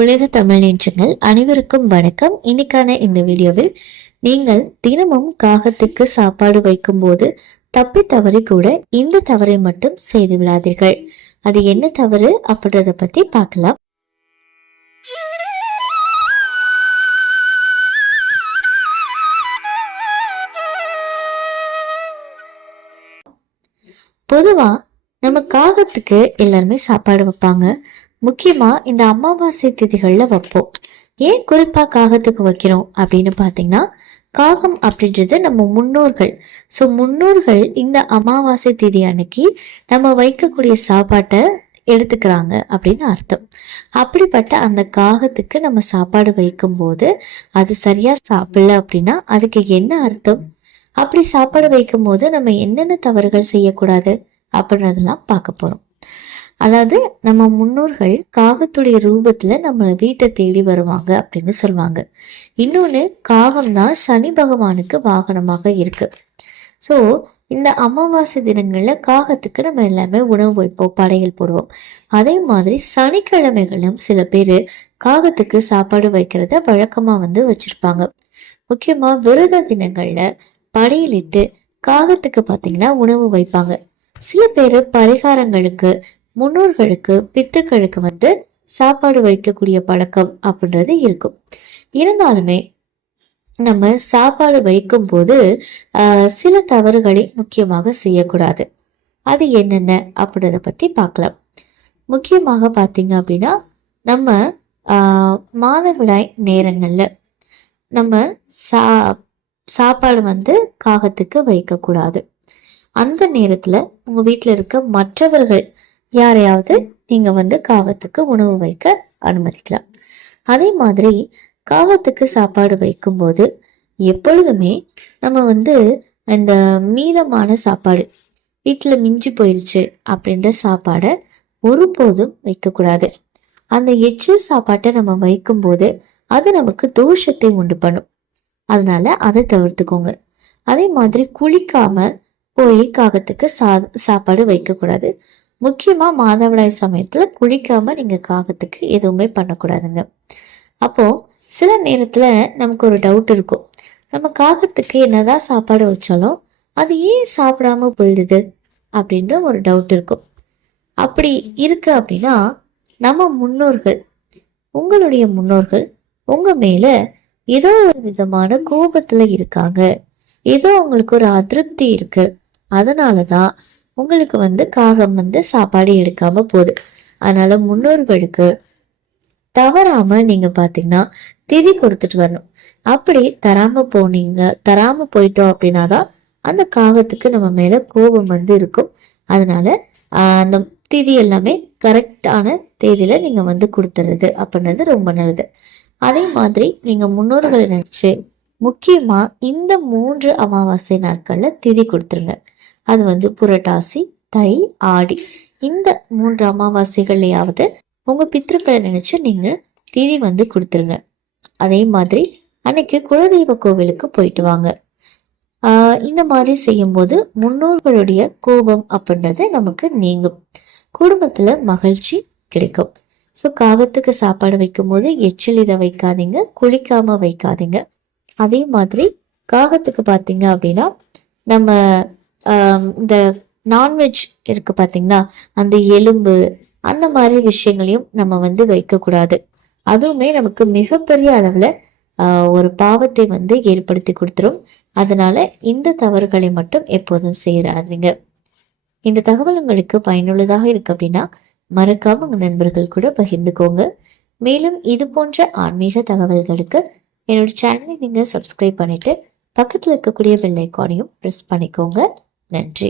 உலக தமிழ் நேற்றங்கள் அனைவருக்கும் வணக்கம். இன்னைக்கான இந்த வீடியோவில் நீங்கள் தினமும் காகத்துக்கு சாப்பாடு வைக்கும்போது தப்பி தவறி கூட இந்த தவறை மட்டும் செய்து விடாதீர்கள். அது என்ன தவறு அப்படின்றத பத்தி பார்க்கலாம். பொதுவா நம்ம காகத்துக்கு எல்லாருமே சாப்பாடு வைப்பாங்க. முக்கியமா இந்த அமாவாசை திதிகள்ல வைப்போம். ஏன் குறிப்பா காகத்துக்கு வைக்கிறோம் அப்படின்னு பாத்தீங்கன்னா காகம் அப்படின்றது நம்ம முன்னோர்கள். ஸோ முன்னோர்கள் இந்த அமாவாசை திதி அன்னைக்கு நம்ம வைக்கக்கூடிய சாப்பாட்டை எடுத்துக்கிறாங்க அப்படின்னு அர்த்தம். அப்படிப்பட்ட அந்த காகத்துக்கு நம்ம சாப்பாடு வைக்கும்போது அது சரியா சாப்பிடல அப்படின்னா அதுக்கு என்ன அர்த்தம்? அப்படி சாப்பாடு வைக்கும்போது நம்ம என்னென்ன தவறுகள் செய்யக்கூடாது அப்படின்றதெல்லாம் பார்க்க போறோம். அதாவது நம்ம முன்னோர்கள் காகத்துடைய ரூபத்துல நம்ம வீட்டை தேடி வருவாங்க அப்படின்னு சொல்லுவாங்க. இன்னொன்னு காகம் தான் சனி பகவானுக்கு வாகனமாக இருக்கு. ஸோ இந்த அமாவாசை தினங்கள்ல காகத்துக்கு நம்ம எல்லாமே உணவு வைப்போம் படையல் போடுவோம். அதே மாதிரி சனிக்கிழமைகளும் சில பேர் காகத்துக்கு சாப்பாடு வைக்கிறத வழக்கமா வந்து வச்சிருப்பாங்க. முக்கியமா விரத தினங்கள்ல படையலிட்டு காகத்துக்கு பார்த்தீங்கன்னா உணவு வைப்பாங்க. சில பேர் பரிகாரங்களுக்கு முன்னோர்களுக்கு பித்தர்களுக்கு வந்து சாப்பாடு வைக்கக்கூடிய பழக்கம் அப்படின்றது இருக்கும். இருந்தாலுமே நம்ம சாப்பாடு வைக்கும் போது சில தவறுகளை முக்கியமாக செய்யக்கூடாது. அது என்னென்ன அப்படின்றத பத்தி பார்க்கலாம். முக்கியமாக பார்த்தீங்க அப்படின்னா நம்ம ஆஹ், மாதவிடாய் நேரங்கள்ல நம்ம சா சாப்பாடு வந்து காகத்துக்கு வைக்கக்கூடாது. அந்த நேரத்துல உங்க வீட்டில் இருக்க மற்றவர்கள் யாரையாவது நீங்க வந்து காகத்துக்கு உணவு வைக்க அனுமதிக்கலாம். அதே மாதிரி காகத்துக்கு சாப்பாடு வைக்கும்போது எப்பொழுதுமே நம்ம வந்து இந்த மீதமான சாப்பாடு வீட்டில் மிஞ்சி போயிருச்சு அப்படின்ற சாப்பாடை ஒருபோதும் வைக்கக்கூடாது. அந்த எச்சில் சாப்பாட்டை நம்ம வைக்கும்போது அது நமக்கு தோஷத்தை உண்டு பண்ணும். அதனால அதை தவிர்த்துக்கோங்க. அதே மாதிரி குளிக்காம போய் காகத்துக்கு சா சாப்பாடு வைக்கக்கூடாது. முக்கியமா மாதவிடாய் சமயத்துல குளிக்காம நீங்க காகத்துக்கு எதுவுமே பண்ணக்கூடாதுங்க. அப்போ சில நேரத்துல நமக்கு ஒரு டவுட் இருக்கும். நம்ம காகத்துக்கு என்னதான் சாப்பாடு வச்சாலும் அது ஏன் சாப்பிடாம போயிடுது? அப்படின்ற ஒரு டவுட் இருக்கும். அப்படி இருக்கு அப்படின்னா நம்ம முன்னோர்கள் உங்களுடைய முன்னோர்கள் உங்க மேல ஏதோ ஒரு விதமான கோபத்துல இருக்காங்க. ஏதோ அவங்களுக்கு ஒரு அதிருப்தி இருக்கு. அதனாலதான் உங்களுக்கு வந்து காகம் வந்து சாப்பாடு எடுக்காம போகுது. அதனால முன்னோர்களுக்கு தவறாம நீங்க பாத்தீங்கன்னா திதி கொடுத்துட்டு வரணும். அப்படி தராம போனீங்க தராம போயிட்டோம் அப்படின்னாதான் அந்த காகத்துக்கு நம்ம மேல கோபம் வந்து இருக்கும். அதனால அந்த திதி எல்லாமே கரெக்டான தேதியில நீங்க வந்து கொடுத்துறது அப்படின்றது ரொம்ப நல்லது. அதே மாதிரி நீங்க முன்னோர்களை நினைச்சு முக்கியமா இந்த மூன்று அமாவாசை நாட்கள்ல திதி கொடுத்துருங்க. அது வந்து புரட்டாசி தை ஆடி. இந்த மூன்று அமாவாசைகள்லையாவது உங்க பித்திருக்களை நினைச்சு நீங்க திதி வந்து கொடுத்துருங்க. அதே மாதிரி அன்னைக்கு குலதெய்வ கோவிலுக்கு போயிட்டு வாங்க. ஆஹ் இந்த மாதிரி செய்யும்போது முன்னோர்களுடைய கோபம் அப்படின்றது நமக்கு நீங்கும். குடும்பத்துல மகிழ்ச்சி கிடைக்கும். ஸோ காகத்துக்கு சாப்பாடு வைக்கும்போது எச்சில் இதை வைக்காதீங்க குளிக்காம வைக்காதீங்க. அதே மாதிரி காகத்துக்கு பார்த்தீங்க அப்படின்னா நம்ம இந்த நான்வெஜ் இருக்கு பார்த்தீங்கன்னா அந்த எலும்பு அந்த மாதிரி விஷயங்களையும் நம்ம வந்து வைக்கக்கூடாது. அதுவுமே நமக்கு மிகப்பெரிய அளவில் ஒரு பாவத்தை வந்து ஏற்படுத்தி கொடுத்துரும். அதனால இந்த தவறுகளை மட்டும் எப்போதும் செய்யறாதீங்க. இந்த தகவல் உங்களுக்கு பயனுள்ளதாக இருக்கு அப்படின்னா மறக்காம உங்க நண்பர்கள் கூட பகிர்ந்துக்கோங்க. மேலும் இது போன்ற ஆன்மீக தகவல்களுக்கு என்னோட சேனலை நீங்க சப்ஸ்கிரைப் பண்ணிட்டு பக்கத்துல இருக்கக்கூடிய பெல் ஐக்கானையும் ப்ரெஸ் பண்ணிக்கோங்க. நன்றி